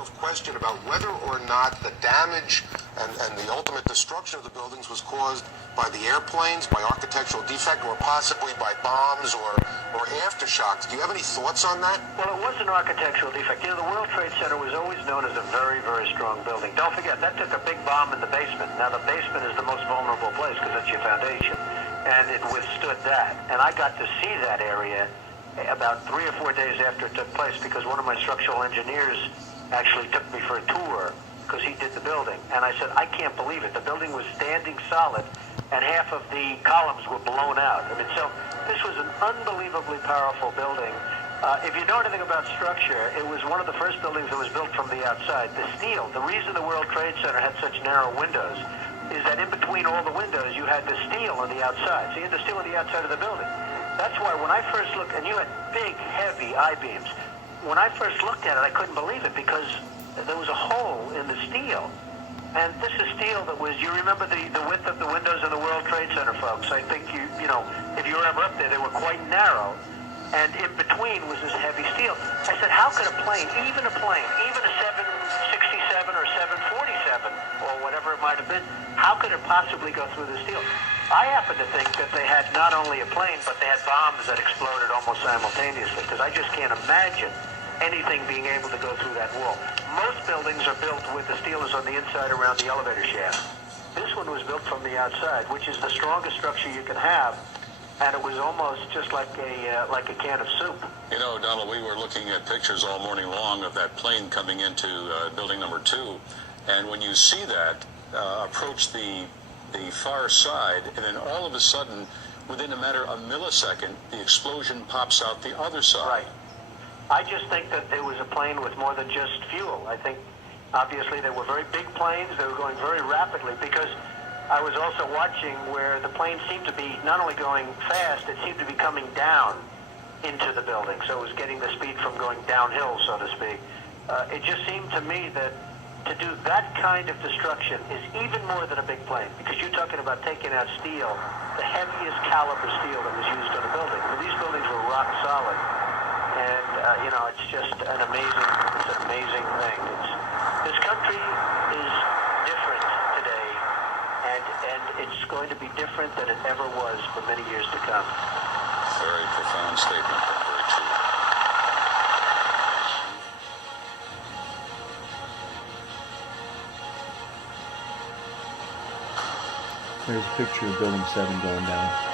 of question about whether or not the damage and the ultimate destruction of the buildings was caused by the airplanes, by architectural defect, or possibly by bombs or aftershocks. Do you have any thoughts on that? Well, it was an architectural defect. You know, the World Trade Center was always known as a very, very strong building. Don't forget, that took a big bomb in the basement. Now, the basement is the most vulnerable place because it's your foundation, and it withstood that. And I got to see that area about 3 or 4 days after it took place because one of my structural engineers actually took me for a tour because he did the building. And I said, I can't believe it. The building was standing solid and half of the columns were blown out. I mean, so this was an unbelievably powerful building. If you know anything about structure, it was one of the first buildings that was built from the outside. The steel, the reason the World Trade Center had such narrow windows is that in between all the windows, you had the steel on the outside. So you had the steel on the outside of the building. That's why when I first looked, and you had big, heavy I-beams, when I first looked at it, I couldn't believe it because there was a hole in the steel. And this is steel that was, you remember the width of the windows in the World Trade Center, folks. I think you know, if you were ever up there, they were quite narrow. And in between was this heavy steel. I said, how could a plane, even a 767 or 747 or whatever it might have been, how could it possibly go through the steel? I happen to think that they had not only a plane, but they had bombs that exploded almost simultaneously, because I just can't imagine anything being able to go through that wall. Most buildings are built with the steel is on the inside around the elevator shaft. This one was built from the outside, which is the strongest structure you can have, and it was almost just like a can of soup. You know, Donald, we were looking at pictures all morning long of that plane coming into building number 2, and when you see that approach the far side, and then all of a sudden, within a matter of a millisecond, the explosion pops out the other side. Right. I just think that there was a plane with more than just fuel. I think, obviously, they were very big planes. They were going very rapidly because I was also watching where the plane seemed to be not only going fast, it seemed to be coming down into the building. So it was getting the speed from going downhill, so to speak. It just seemed to me that to do that kind of destruction is even more than a big plane, because you're talking about taking out steel, the heaviest caliber steel that was used on a building. I mean, these buildings were rock solid, and you know, it's just an amazing thing. This country is different today, and it's going to be different than it ever was for many years to come. Very profound statement, but very true. There's a picture of Building 7 going down.